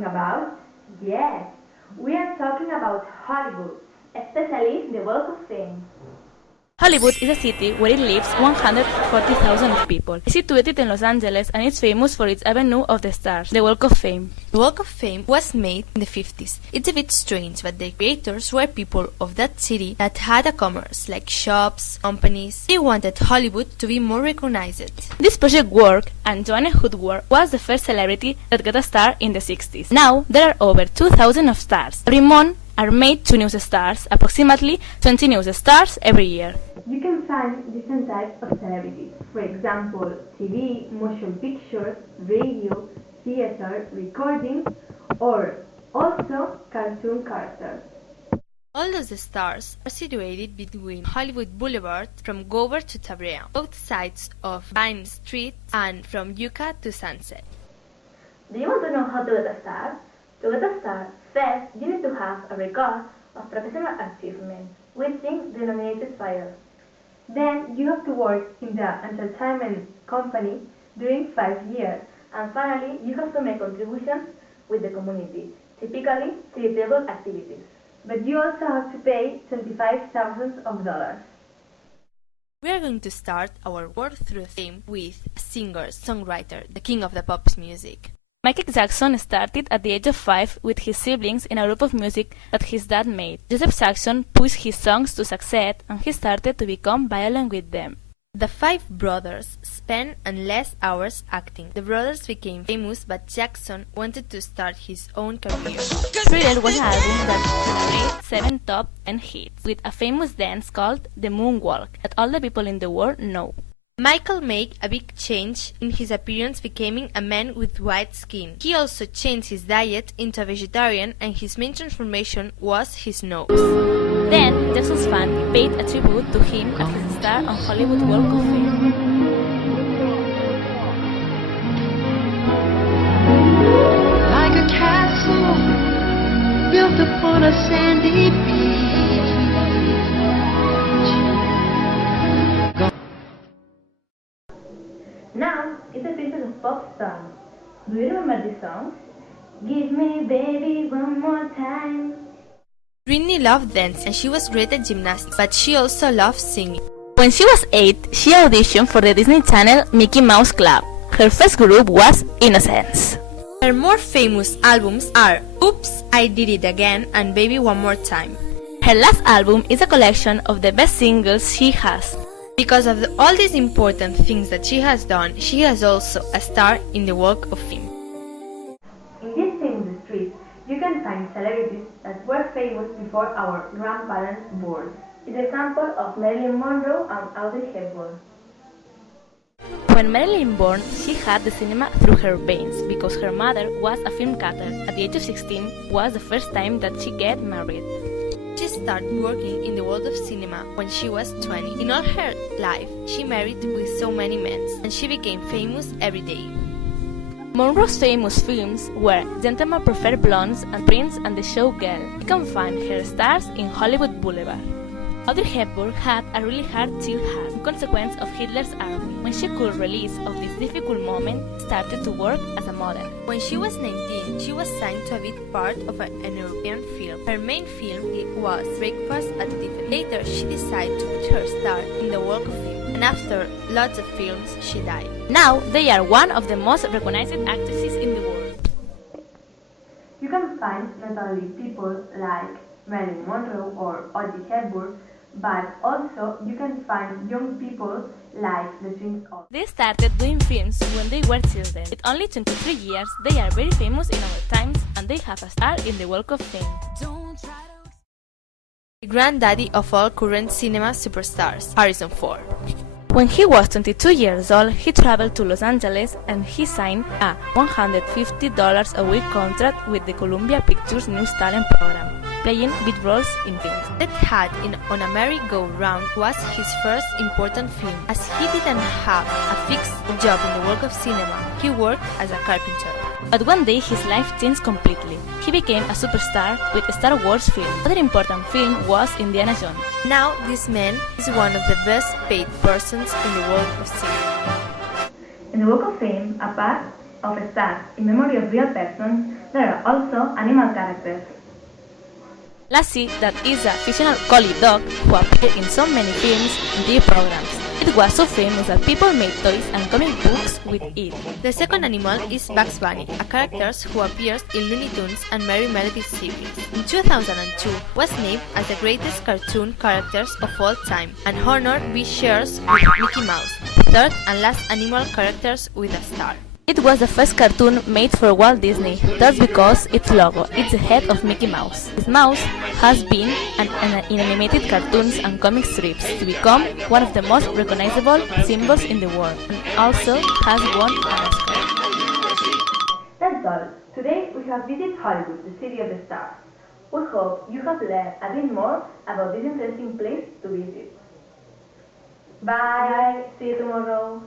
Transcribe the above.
talking about? Yes, we are talking about Hollywood, especially the Walk of Fame. Hollywood is a city where it lives 140,000 people. It's situated in Los Angeles and it's famous for its Avenue of the Stars, the Walk of Fame. The Walk of Fame was made in the 50s. It's a bit strange, but the creators were people of that city that had a commerce, like shops, companies. They wanted Hollywood to be more recognized. This project worked, and Joanne Woodward was the first celebrity that got a star in the 60s. Now, there are over 2,000 of stars. Every month are made 2 new stars, approximately 20 new stars every year. You can find different types of celebrities. For example, TV, motion pictures, radio, theater, recording, or also cartoon characters. All those stars are situated between Hollywood Boulevard from Gower to Tabrea, both sides of Vine Street, and from Yucca to Sunset. Do you want to know how to get a star? To get a star, first you need to have a record of professional achievement, which is denominated fire. Then you have to work in the entertainment company during 5 years, and finally you have to make contributions with the community, typically charitable activities. But you also have to pay $25,000. We are going to start our walk through theme with a singer-songwriter, the king of the pop music. Michael Jackson started at the age of 5 with his siblings in a group of music that his dad made. Joseph Jackson pushed his songs to succeed and he started to become violent with them. The 5 brothers spent endless hours acting. The brothers became famous, but Jackson wanted to start his own career. Thriller was an album that made 7 top 10 hits, with a famous dance called the Moonwalk that all the people in the world know. Michael made a big change in his appearance, becoming a man with white skin. He also changed his diet into a vegetarian, and his main transformation was his nose. Then, Jackson's fans paid a tribute to him as his star on Hollywood Walk of Fame. Like a castle built upon a sandy beach. Now, it's a piece of pop song. Do you remember this song? Give me baby one more time. Britney loved dance and she was great at gymnastics, but she also loved singing. When she was 8, she auditioned for the Disney Channel Mickey Mouse Club. Her first group was Innocence. Her more famous albums are Oops, I Did It Again and Baby One More Time. Her last album is a collection of the best singles she has. Because of all these important things that she has done, she is also a star in the Walk of Fame. In this famous street, you can find celebrities that were famous before our grandparents born. It's an example of Marilyn Monroe and Audrey Hepburn. When Marilyn born, she had the cinema through her veins because her mother was a film cutter. At the age of 16 was the first time that she got married. She started working in the world of cinema when she was 20. In all her life, she married with so many men, and she became famous every day. Monroe's famous films were Gentlemen Prefer Blondes and Prince and the Showgirl. You can find her stars in Hollywood Boulevard. Audrey Hepburn had a really hard childhood in consequence of Hitler's army. When she could release of this difficult moment, started to work as a model. When she was 19, she was signed to a big part of an European film. Her main film was Breakfast at Tiffany. Later, she decided to put her star in the Walk of Fame, and after lots of films, she died. Now, they are one of the most recognized actresses in the world. You can find not only people like Marilyn Monroe or Audrey Hepburn, but also you can find young people like the twins of. They started doing films when they were children. With only 23 years, they are very famous in our times and they have a star in the Walk of Fame. The granddaddy of all current cinema superstars, Harrison Ford. When he was 22 years old, he traveled to Los Angeles and he signed a $150 a week contract with the Columbia Pictures New Talent Program, playing big roles in films. That Hat in On a Merry-Go-Round was his first important film. As he didn't have a fixed job in the world of cinema, he worked as a carpenter. But one day his life changed completely. He became a superstar with Star Wars films. Another important film was Indiana Jones. Now this man is one of the best paid persons in the world of cinema. In the Walk of Fame, a part of a star in memory of real persons there are also animal characters. Lassie, that is a fictional collie dog who appeared in so many films and TV programs. It was so famous that people made toys and comic books with it. The second animal is Bugs Bunny, a character who appears in Looney Tunes and Merry Melody series. In 2002, was named as the greatest cartoon characters of all time, and honored we shares with Mickey Mouse, the third and last animal characters with a star. It was the first cartoon made for Walt Disney, that's because its logo is the head of Mickey Mouse. This mouse has been in animated cartoons and comic strips to become one of the most recognizable symbols in the world, and also has won an Oscar. That's all. Today we have visited Hollywood, the city of the stars. We hope you have learned a bit more about this interesting place to visit. Bye! See you tomorrow!